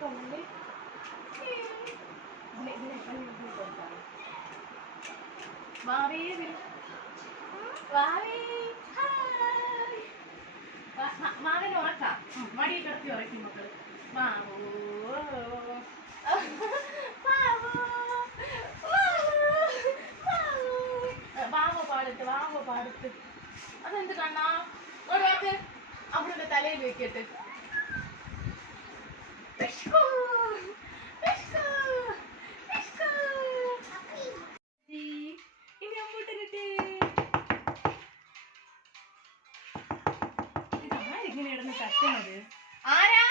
കൊണ്ടേ ഇതിനെ ഇതിനെ ഇതിനെ കൊടുക്കാം വാവേ വരൂ. വാവേ മാവനെ ഉറക്കാം മടി കിടത്തി ഉറക്കും മക്കൾ മാവോ വാവോ പാടത്ത് വാവോ പാടത്ത് അതെന്ത് കണ്ണാ ഒരു അവിടെ തലയിൽ വെക്കട്ടെ തട്ടുന്നത്. ആരാ?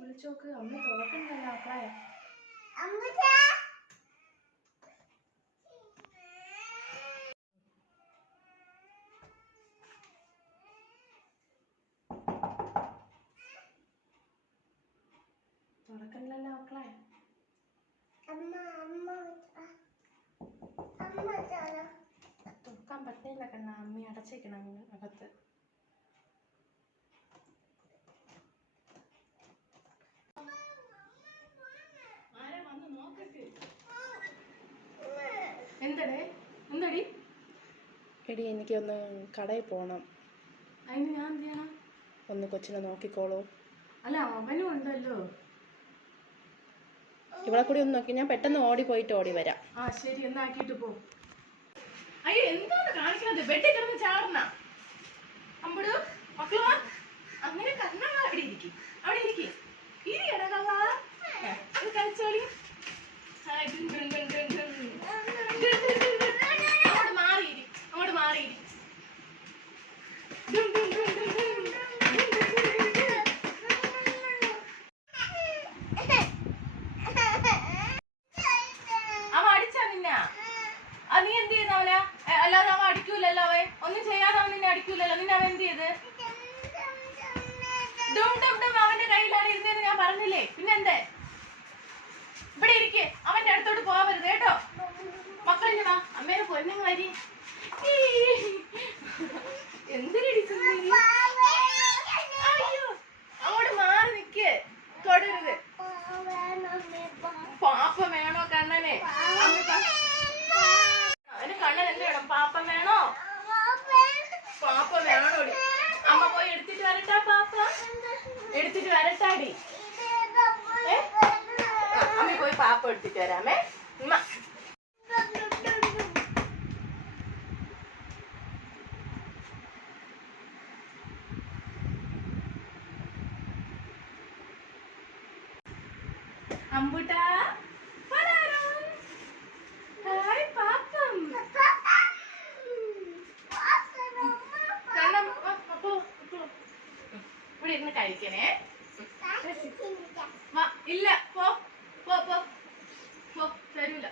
വിളിച്ചോക്ക് അമ്മ തുറക്കണ്ടല്ലോ അപ്പായ തുറക്കണ്ടല്ലോ മക്കളെ പറ്റില്ല കണ്ണ അമ്മ അടച്ചേക്കണം അകത്ത്. എന്തടേ? എന്തടി? എടി എനിക്കൊന്ന് കടയിൽ പോകണം അതിന് ഞാൻ എന്ത് ചെയ്യണം ഒന്ന് കൊച്ചിനെ നോക്കിക്കോളൂ. അല്ല അവനും ഉണ്ടല്ലോ. ഇവിടെ കൂടി ഒന്ന് നോക്കി. ഞാൻ പെട്ടെന്ന് ഓടി പോയിട്ട് ഓടി വരാം. ആ ശരി എന്നാക്കിയിട്ട് പോ. അയ്യോ എന്താണ് കാണിക്കുന്നത്? വെട്ടി കിടന്ന് ചാടണ. അമ്പടു മക്കളോ അങ്ങനെ കണ്ണ അവിടെ ഇരിക്കും. അവിടെ ഇരിക്കും. ഇരി ഇടകവാ ഇത് കളിച്ചോളി. ആ, എന്ത് വേണം പാപ്പ വേണോ? പാപ്പ വേണോടി അമ്മ പോയി എടുത്തിട്ട് വരട്ടാ പാപ്പ. എടുത്തിട്ട് വരട്ടാടി അമ്മ പോയി പാപ്പ എടുത്തിട്ട് വരാമേ. അമ്പുട്ടാ വരാരോ ഹായ് പാപ്പം കണ്ണം അ- അപ്പോ അപ്പോ ഇവിടെ ഇരുന്ന് കഴിക്കണേ. ഇല്ല. പോ പോ പോ. പോ തരൂല.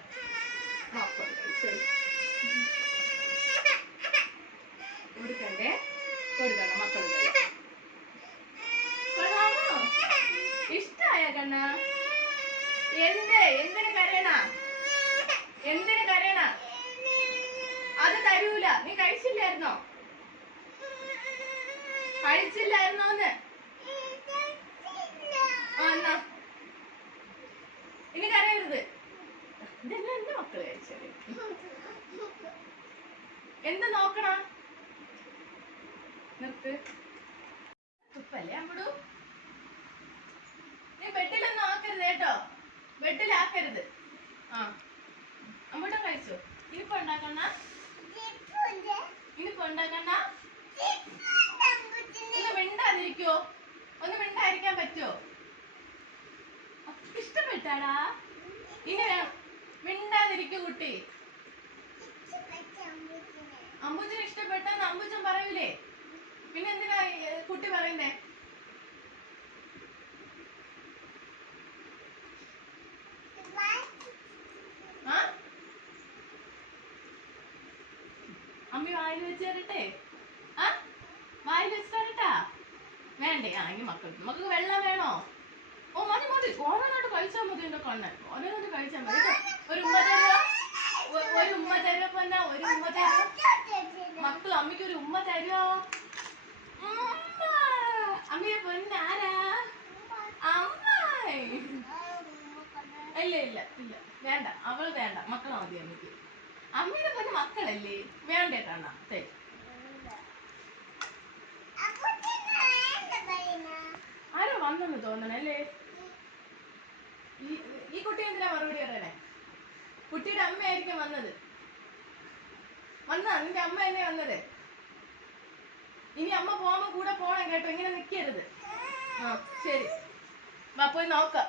കൊടുക്കണ്ടേ കൊടുക്കണം മക്കൾ കൊള്ളാമോ? ഇഷ്ടായ കണ്ണ? എന്ത്? എന്തിന് കരയണ? എന്തിന് കരയണ? അത് തരൂല. നീ കഴിച്ചില്ലായിരുന്നോ? കഴിച്ചില്ലായിരുന്നോന്ന്? ഇനി കരയരുത്. എന്ത് നോക്കണ? നിർത്ത്. നീ ബെഡിലൊന്നും ആക്കരുത് കേട്ടോ. ബെഡിലാക്കരുത്. ആ. അമ്മൂട്ടം കഴിച്ചു. ഇനിയിപ്പോ ഉണ്ടാക്കണ? ഇനിയിപ്പോ ഉണ്ടാക്കണ? ഒന്ന് മിണ്ടാതിരിക്കോ. ഒന്ന് മിണ്ടായിരിക്കാൻ പറ്റുമോ ഇഷ്ടപ്പെട്ടാടാ? ഇങ്ങനെ മിണ്ടാതിരിക്കൂ കുട്ടി. അമ്പുജന് ഇഷ്ടപ്പെട്ടാന്ന് അമ്പുജൻ പറയൂലേ? പിന്നെ എന്തിനാ കുട്ടി പറയുന്നേ? അമ്മി വായിൽ വെച്ച് തരട്ടെ? ആ? വായിൽ വെച്ച് തരട്ടാ? വേണ്ടേ? ആ ഇനി മക്കൾ മക്കൾക്ക് വെള്ളം വേണോ? ഓ മതി മതി. ഓരോന്നായിട്ട് കഴിച്ചാൽ മതി എന്റെ കണ്ണൻ ഓരോന്നായിട്ട് കഴിച്ചാൽ മതി. ഒരു ഉമ്മ തരുക ഒരു ഉമ്മ തരുക പിന്നെ ഒരു ഉമ്മ തരുക മക്കൾ അമ്മയ്ക്ക് ഒരു ഉമ്മ. തരുക അമ്മയെ പൊന്നാരാ? അമ്മായി. ഇല്ല ഇല്ല ഇല്ല. വേണ്ട. അവൾ വേണ്ട. മക്കളെ മതി അമ്മയ്ക്ക്. അമ്മയുടെ പൊന്ന മക്കളല്ലേ? വേണ്ടേ കണ്ണ. തരും ആരോ വന്നെന്ന് തോന്നണല്ലേ? ഈ ഈ കുട്ടി എന്തിനാ മറുപടി പറയണേ? കുട്ടിയുടെ അമ്മയായിരിക്കും വന്നത്. വന്നാ നിന്റെ അമ്മ എന്നെ വന്നത്. ഇനി അമ്മ പോകുമ്പോ കൂടെ പോണം കേട്ടോ ഇങ്ങനെ നിക്കരുത്. ആ ശരി. വാ പോയി നോക്കാം.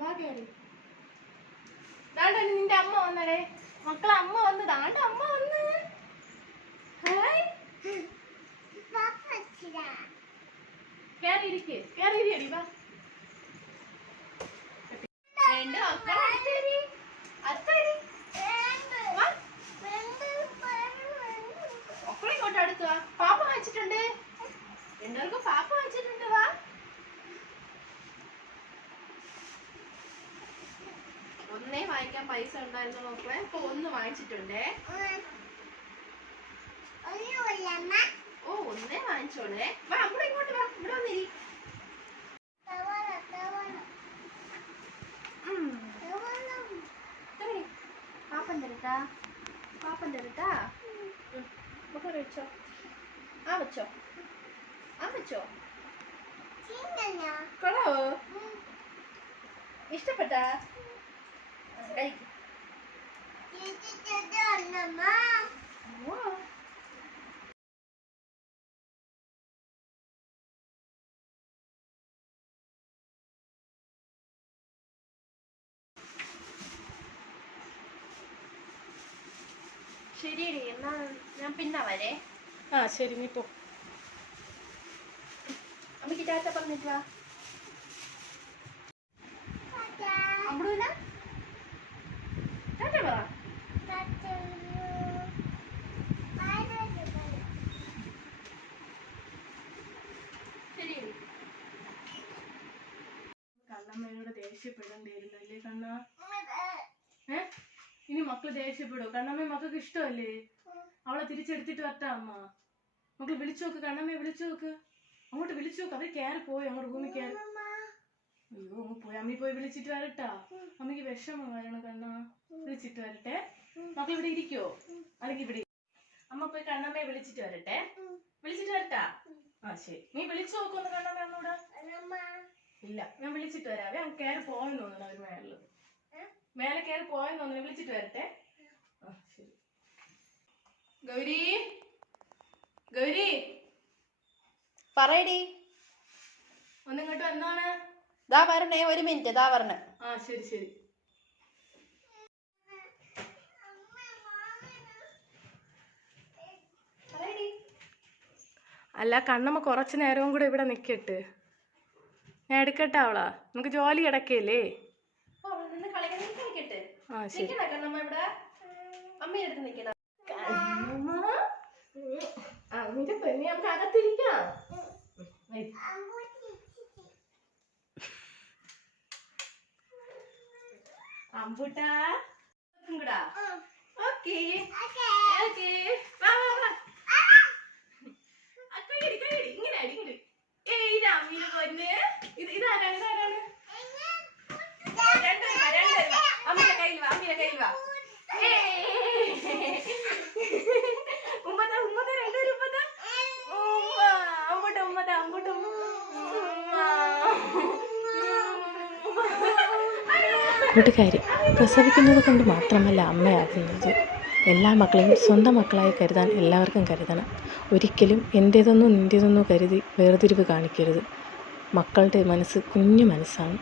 വാ കേറി. നിന്റെ അമ്മ വന്നടേ മക്കളെ അമ്മ വന്ന് ദാണ്ട അമ്മ വന്ന്. വാ. രണ്ട് മക്കളെ ഇങ്ങോട്ട് അടുത്ത് വാ. വാ. ഒന്നേ വാങ്ങിക്കാൻ പൈസ ഉണ്ടായിരുന്നു നോക്കുവേ ഇപ്പൊ ഒന്ന് വാങ്ങിച്ചിട്ടുണ്ടേ. ഓ ഒന്നേ വാങ്ങിച്ചോളേ. വാ അവിടെ ഇങ്ങോട്ട് വാ ഇവിടെ വന്നിരി പാപ്പൻ തരട്ടാ? പാപ്പൻ തരട്ടാ? മക്കളെ വെച്ചോ. ആ വെച്ചോ. ആ വെച്ചോ. കൊള്ളാവോ? ഇഷ്ടപ്പെട്ടാ? കഴിക്കും ഓ ശരിയടി എന്നാ ഞാൻ പിന്നെ വരേ. ആ ശരി നീ പോ. അമ്മയ്ക്ക് ടാറ്റ പറഞ്ഞിട്ട് വാ. അമ്മൂന ടാറ്റ പറ കണ്ണമ്മയോട് ദേഷ്യപ്പെടേണ്ടിയിരുന്നല്ലേ കണ്ണ? ഏ? ഇനി മക്കൾ ദേഷ്യപ്പെടും. കണ്ണമ്മ മക്കൾക്ക് ഇഷ്ടമല്ലേ? അവളെ തിരിച്ചെടുത്തിട്ട് വരട്ടാ അമ്മ. മക്കൾ വിളിച്ചു നോക്ക് കണ്ണമ്മയെ വിളിച്ചു നോക്ക്. അങ്ങോട്ട് വിളിച്ചു നോക്ക്. അവർ കയറി പോയി അങ്ങോട്ട് റൂമിൽ കയറി അയ്യോ അങ്ങ് പോയി. അമ്മി പോയി വിളിച്ചിട്ട് വരട്ടാ. അമ്മയ്ക്ക് വിഷമം വരണം കണ്ണ വിളിച്ചിട്ട് വരട്ടെ. മക്കൾ ഇവിടെ ഇരിക്കോ? അല്ലെങ്കിൽ ഇവിടെ. അമ്മ പോയി കണ്ണമ്മയെ വിളിച്ചിട്ട് വരട്ടെ. വിളിച്ചിട്ട് വരട്ടാ? ആ ശരി. നീ വിളിച്ചു നോക്കൊന്ന് കണ്ണമ്മ ഒന്നൂടെ ഇല്ല ഞാൻ വിളിച്ചിട്ട് വരാവേ. അങ്ങ് കയറി പോയെന്ന് തോന്നുന്നു അവർ മേളിൽ. മേലെ കയറി പോയെന്ന് തോന്നുന്നു. വിളിച്ചിട്ട് വരട്ടെ. ആ ശരി. ഗൗരി? ഗൗരി? പറയടി. ഒന്നിങ്ങോട്ട് വന്നാണ്. ദാ വരണേ ഒരു മിനിറ്റ്. ദാ വരണേ. ആ ശരി ശരി. അല്ല കണ്ണമ്മ കുറച്ച് നേരവും കൂടെ ഇവിടെ നിൽക്കട്ട് ഞാൻ എടുക്കട്ടെ അവളാ? നമുക്ക് ജോലി കിടക്കല്ലേ നിന്ന് കളിക്കാൻ നീ കളിക്കട്ടെ ആ ശരി നിക്കണ നമ്മ ഇവിടെ അമ്മയുടെ അടുത്ത് നിക്കണ. കണ്ണമ്മ? ആ നിന്റെ പെണ്ണി നമുക്ക് അകത്തിരിക്കാം. അമ്പുട്ടാ. ഓക്കേ. ഓക്കേ വാ വാ വാ ആ, കൈയടി കൈയടി ഇങ്ങനെ അടി ഇങ്ങനെ ഏയ് ഇത് അമ്മീനെ പൊന്ന് ഇത് ഇതാരാണ് ഇതാരാണ് രണ്ടുപേരും വാ, രണ്ടുപേരും വാ. അമ്മയുടെ കയ്യിൽ വാ അമ്മയുടെ കയ്യിൽ വാ ഏയ്. ഉമ്മതാ ഉമ്മതാ രണ്ടുപേരും ഉമ്മതാ ഉമ്മ അമ്പുട്ട ഉമ്മതാ അമ്പുട്ട ഉമ്മ കൂട്ടുകാരി പ്രസവിക്കുന്നത് കൊണ്ട് മാത്രമല്ല അമ്മയാകുന്നത് എല്ലാ മക്കളെയും സ്വന്തം മക്കളായി കരുതാൻ എല്ലാവർക്കും കരുതണം. ഒരിക്കലും എന്റേതെന്നോ നിന്റേതെന്നോ കരുതി വേർതിരിവ് കാണിക്കരുത്. മക്കളുടെ മനസ്സ് കുഞ്ഞു മനസ്സാണ്.